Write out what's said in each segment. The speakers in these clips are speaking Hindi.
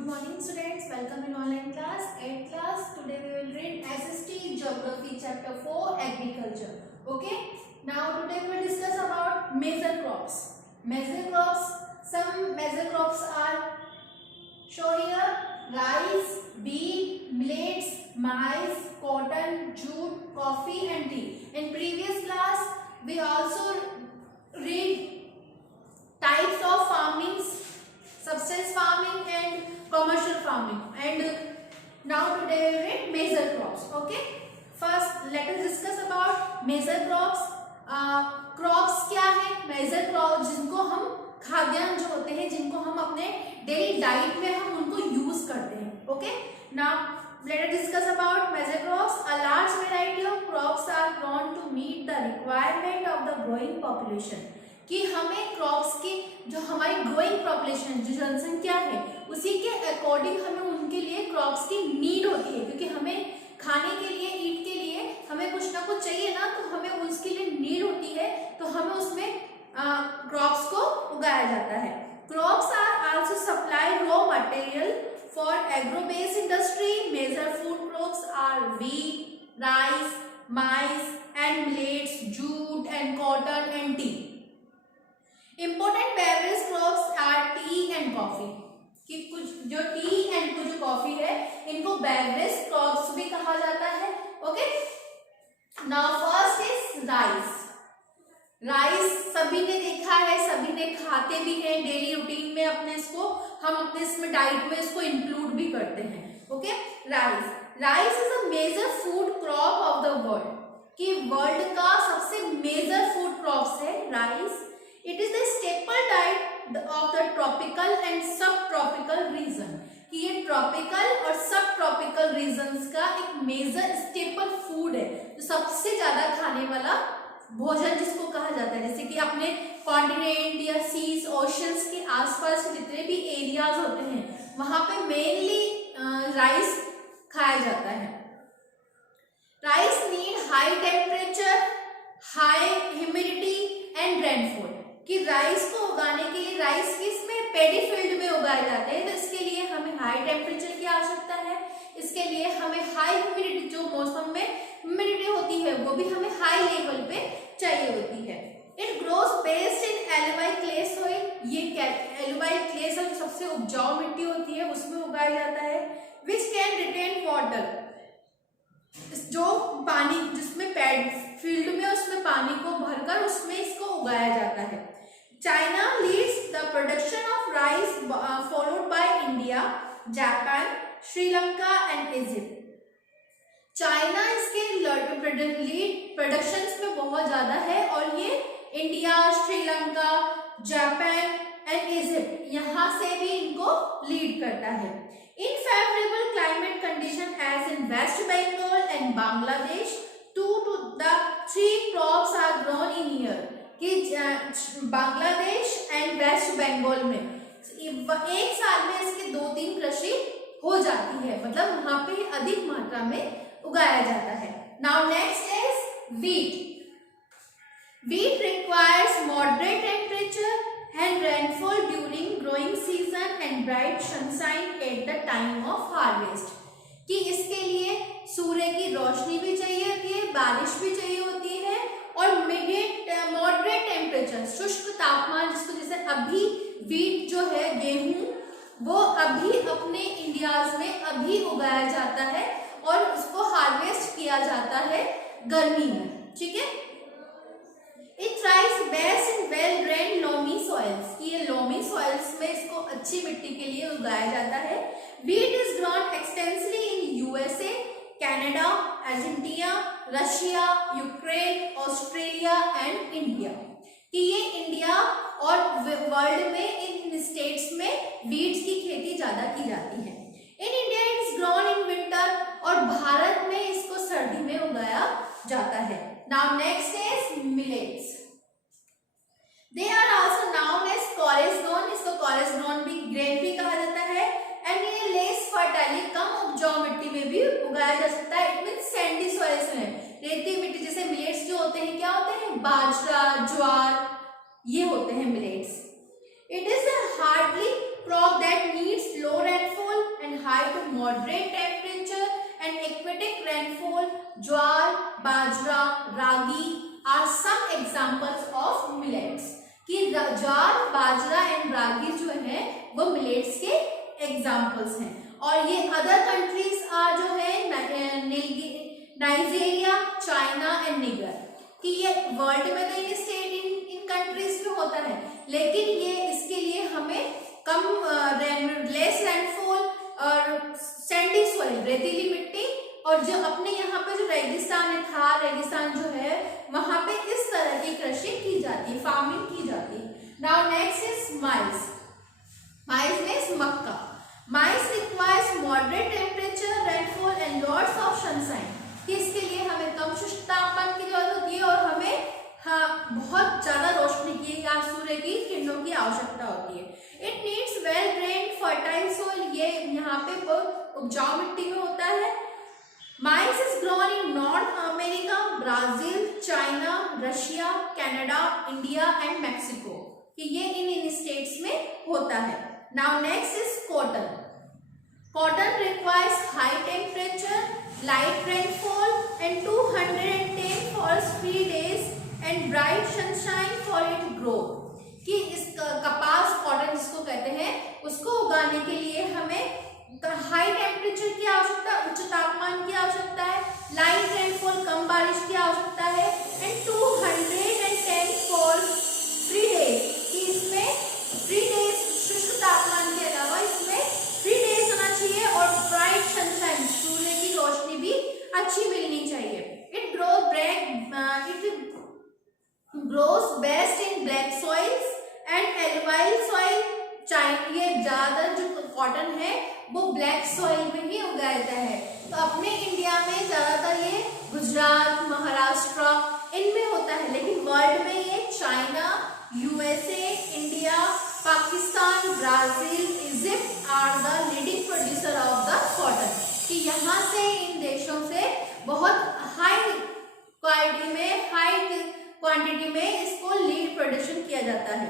Good morning students, welcome in online class, 8th class. Today we will read SST Geography chapter 4 Agriculture. Okay, now today we will discuss about major crops. Some major crops are show here: rice, wheat, millets, maize, cotton, jute, coffee and tea. In previous class we also read types of farming, subsistence farming and commercial farming, and now today we read major crops. Okay, first let us discuss about major crops. Crops क्या है? मेजर क्रॉप जिनको हम खाद्यान्न जो होते हैं, जिनको हम अपने डेली डाइट में हम उनको यूज करते हैं. Okay, now let us discuss about major crops. A large variety of crops are grown to meet the requirement of the growing population. कि हमें क्रॉप्स की जो हमारी ग्रोइंग पॉपुलेशन जो जनसंख्या है उसी के अकॉर्डिंग हमें उनके लिए क्रॉप्स की नीड होती है, क्योंकि हमें खाने के लिए, ईट के लिए हमें कुछ ना कुछ चाहिए ना, तो हमें उसके लिए नीड होती है, तो हमें उसमें क्रॉप्स को उगाया जाता है. Crops are also supply raw material for agro based industry. Major food crops are wheat, rice, maize and millets, jute and cotton and tea. Important beverage crops are tea and coffee. कि कुछ जो टी एंड कुछ कॉफी है इनको बेवरेज क्रॉप्स भी कहा जाता है. Okay, now first is rice. Rice सभी ने देखा है, सभी ने खाते भी हैं डेली रूटीन में, अपने इसको हम अपने इसमें डाइट में इसको इंक्लूड भी करते हैं. Okay, rice is a major food crop of the world. कि वर्ल्ड का सबसे मेजर फूड क्रॉप्स है rice. It is the staple diet of the tropical and subtropical region. कि ये ट्रॉपिकल और सब ट्रॉपिकल रीजन्स का एक मेजर स्टेपल फूड है, जो सबसे ज्यादा खाने वाला भोजन जिसको कहा जाता है. जैसे कि अपने कॉन्टिनेंट या सीज, ओशंस के आसपास जितने भी एरियाज होते हैं वहां पे मेनली राइस खाया जाता है. Rice need high temperature, high humidity and rainfall. कि राइस को उगाने के लिए, राइस किसमें, पेडी फील्ड में उगाए जाते हैं, तो इसके लिए हमें हाई टेम्परेचर की आवश्यकता है. इसके लिए हमें हाई ह्यूमिडिटी, जो मौसम में ह्यूमिडिटी होती है वो भी हमें हाई लेवल पे चाहिए होती है. It grows based in alluvial clay soil. ये एलुवाइल क्ले सॉइल सबसे उपजाऊ मिट्टी होती है, उसमें उगाया जाता है. Which can retain water. जो पानी जिसमें पेड फील्ड में उसमें पानी को भरकर उसमें इसको उगाया जाता है. China leads the production of rice, followed by India, Japan, Sri Lanka and Egypt. China इसके लीड प्रोडक्शंस में बहुत ज्यादा है और ये India, Sri Lanka, Japan and Egypt यहाँ से भी इनको लीड करता है. In favourable climate condition as in West Bengal and Bangladesh, 2 to 3 crops are grown in year. कि बांग्लादेश एंड वेस्ट बंगाल में एक साल में इसकी 2-3 कृषि हो जाती है, मतलब वहां पे अधिक मात्रा में उगाया जाता है. Now next is wheat. Wheat requires moderate temperature and rainfall during growing season and bright sunshine at the time of harvest. कि इसके लिए सूर्य की रोशनी भी चाहिए होती है, बारिश भी चाहिए होती है, और मॉडरेट टेम्परेचर, शुष्क तापमान, जिसको जैसे अभी व्हीट जो है, गेहूं, वो अभी अपने इंडियाज में अभी उगाया जाता है और उसको हार्वेस्ट किया जाता है गर्मी में. ठीक है. It thrives best in well drained loamy soils. ये लोमी सॉइल्स में इसको अच्छी मिट्टी के लिए उगाया जाता है. Wheat is grown extensively in USA, Canada, Argentina, Russia, Ukraine, Australia and India. कि ये इंडिया और वर्ल्ड में इन स्टेट्स में व्हीट की खेती ज्यादा की जाती है. In India it is grown in winter, और भारत में इसको सर्दी में उगाया जाता है. Now next is millets. They are also known as college grown. इसको कॉलेज ग्रोन भी ग्रेन भी कहा जाता है. एंड ये लेस फर्टाइल, कम उपजाऊ मिट्टी में भी उगाया जा सकता है. इट मींस सैंडी सॉइल्स में, रेती मिट्टी. जैसे मिलेट्स जो होते हैं, क्या होते हैं, बाजरा, ज्वार, ये होते हैं millets. It is a hardly crop that needs low rainfall moderate temperature and aquatic rainfall. Jowar, bajra, ragi are some examples of millets. कि ज्वार, बाजरा एंड रागी जो है वो मिलेट्स के एग्जाम्पल्स हैं. और ये अदर कंट्रीज जो है नाइजीरिया, चाइना एंड निगर, कि ये वर्ल्ड में तो इन स्टेट इन कंट्रीज में होता है, लेकिन ये इसके लिए हमें कम लेस रेनफॉल और सैंडी सॉइल, रेतीली मिट्टी, और जो अपने यहाँ पे जो रेगिस्तान है, थार रेगिस्तान जो है, वहां पे इस तरह की कृषि की जाती है, फार्मिंग की जाती है. Now next is mice. Mice means Mecca. Mice requires moderate temperature, rainfall and lots of sunshine. कि इसके लिए हमें कम शुष्क तापमान की जरूरत होती है और हमें बहुत ज्यादा रोशनी की या सूर्य की किरणों की आवश्यकता होती है. It needs well drained fertile soil. ये यहाँ पे उपजाऊ मिट्टी में होता है. Maize is grown in North America, Brazil, China, Russia, Canada, India and Mexico. कि ये इन स्टेट्स में होता है. Now next is cotton. Cotton requires high temperature, light rainfall and 210 forest-free days and bright sunshine for it grow. कि इस कपास, कॉटन जिसको कहते हैं, उसको उगाने के लिए हमें हाई टेम्परेचर की आवश्यकता, उच्च तापमान की आवश्यकता है, लाइट रेनफॉल, कम बारिश की आवश्यकता है, एंड 210 forest-free days. कि इसमें फ्री डेज, शुष्क तापमान के अलावा इसमें फ्री डेज होना चाहिए और ब्राइट सनशाइन, सूर्य की रोशनी भी अच्छी मिलनी चाहिए. It grows best in black soils and alluvial soil. ये ज्यादातर जो कॉटन है वो ब्लैक सॉइल में ही उगाया जाता है. तो अपने इंडिया में ज्यादातर ये गुजरात, महाराष्ट्र इनमें होता है, लेकिन वर्ल्ड में ये China, USA, India, Pakistan, Brazil, Egypt are the leading producer of the cotton. कि यहाँ से, इन देशों से बहुत हाई क्वांटिटी में इसको लीड प्रोडक्शन किया जाता है.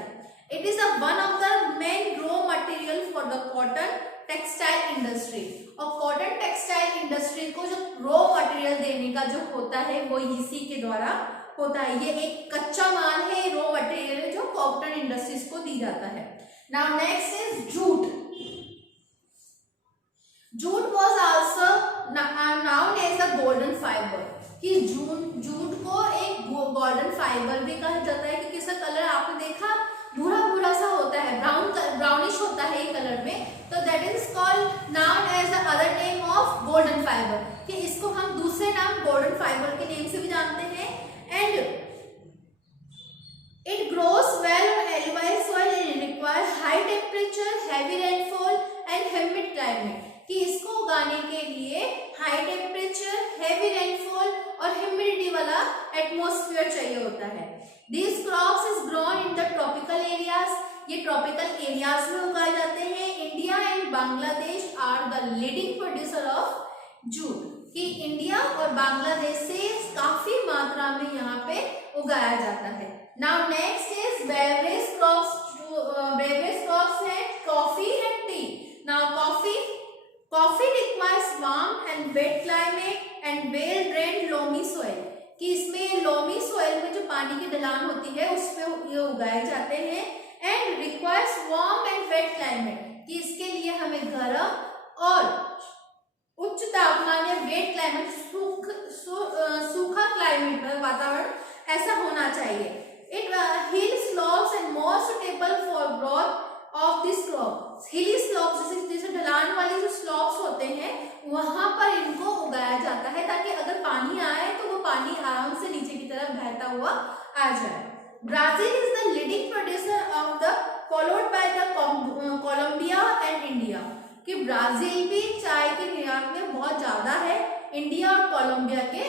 It is one of the main raw material for the cotton textile industry. और कॉटन टेक्सटाइल इंडस्ट्री को जो रॉ मटेरियल देने का जो होता है वो इसी के द्वारा होता है. ये एक कच्चा माल है, रॉ मटेरियल है जो कॉटन इंडस्ट्रीज को दी जाता है. Now next is jute. Jute was also known as the golden fibre. कि जूट को एक गोल्डन फाइबर भी कहा जाता है, क्योंकि इसका कलर आपने देखा भूरा भूरा सा होता है, ब्राउनिश होता है ये कलर में. तो that is called known as the other name of golden fibre. कि इसको हम दूसरे नाम गोल्डन फाइबर के नेम से भी जानते हैं. And it grows well on alluvial soil and requires high temperature, heavy rainfall and humid climate. कि इसको उगाने के लिए हाई टेम्परेचर, हैवी रेनफॉल और ह्यूमिडिटी वाला एटमॉस्फेयर चाहिए होता है. These crops is grown in the tropical areas. ये ट्रॉपिकल एरियाज में उगाए जाते हैं. India and Bangladesh are the leading producer of jute. कि इंडिया और बांग्लादेश से काफी मात्रा में यहाँ पे उगाया जाता है. Now next is beverage crops. Beverage crops है coffee and tea. Now coffee requires warm and wet climate and well drained loamy soil. कि इसमें लोमी सॉइल में जो पानी की ढलान होती है उस पे ये उगाए जाते हैं. And requires warm and wet climate. कि इसके लिए हमें गर्म और उच्च तापमान या वेट क्लाइमेट, सूखा क्लाइमेट, वातावरण ऐसा होना चाहिए. It hill slopes and more suitable for growth of this crop. हिली स्लोप्स, जैसे ढलान वाली जो स्लोप्स होते हैं वहां पर इनको उगाया जाता है, ताकि अगर पानी आए तो वो पानी आराम से नीचे की तरफ बहता हुआ आ जाए. Brazil is the leading producer of the, followed by the Colombia and India. कि ब्राजील भी चाय के निर्यात में बहुत ज्यादा है, इंडिया और कोलंबिया के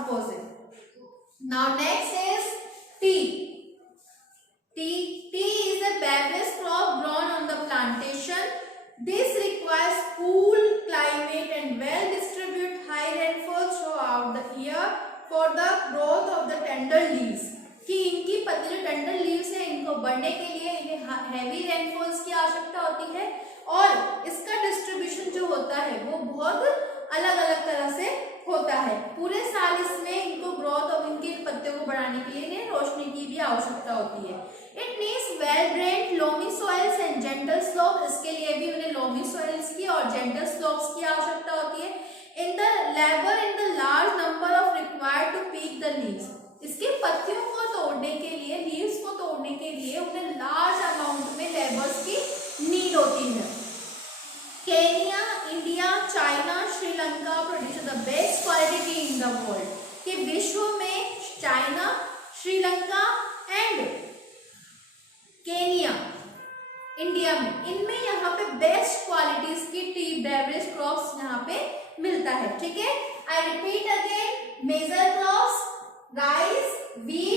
opposite. Now next is T. Tea is a beverage crop grown on the plantation. This requires cool climate and well-distributed high rainfall throughout the year for the growth of the tender leaves. कि इनकी पत्ती जो टेंडर लीव्स है इनको बढ़ने के लिए इन्हें हैवी रेनफॉल्स की आवश्यकता होती है और इसका डिस्ट्रीब्यूशन जो होता है वो वो बहुत अलग अलग तरह से होता है। पूरे साल इसमें इनको ग्रोथ और इनके पत्तियों को बढ़ाने के लिए इन्हें रोशनी की भी आवश्यकता होती है। It needs well drained loamy soils and gentle slope, इसके लिए भी उन्हें लोमी सॉइल्स की और जेंटल स्लोप्स की आवश्यकता होती है। In the labour in the large number of required to pick the leaves, इसके पत्तियों को तोड़ने के लिए, लीव्स को तोड़ने के लिए उन्हें लार्ज अमाउंट में लेबर्स की नीड होती है। Kenya, India, China, Sri Lanka produce the best quality tea in the world, कि विश्व में China, Sri Lanka and Kenya, India में, इनमें यहाँ पे बेस्ट क्वालिटीज की टी बेवरेज क्रॉप्स यहाँ पे मिलता है। ठीक है, I repeat again, major crops rice, wheat,